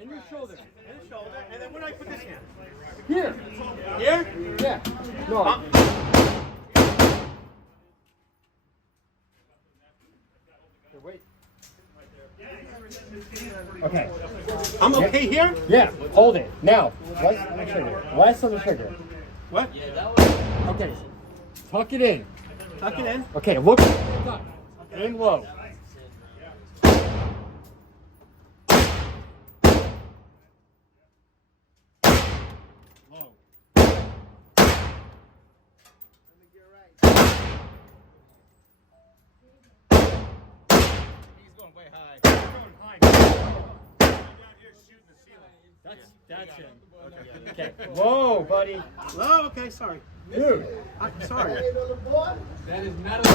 And your shoulder. And the shoulder. And then where do I put this hand? Here. Here? Yeah. No. Here, wait. Okay. I'm okay here? Yeah. Hold it. Now, less on the trigger. Less on the trigger. What? Okay. Tuck it in. Tuck it in. Okay, look. In low. Low. He's going way high. That's him. Okay. Whoa, buddy. Oh, okay, sorry. Dude. I'm sorry. That is not a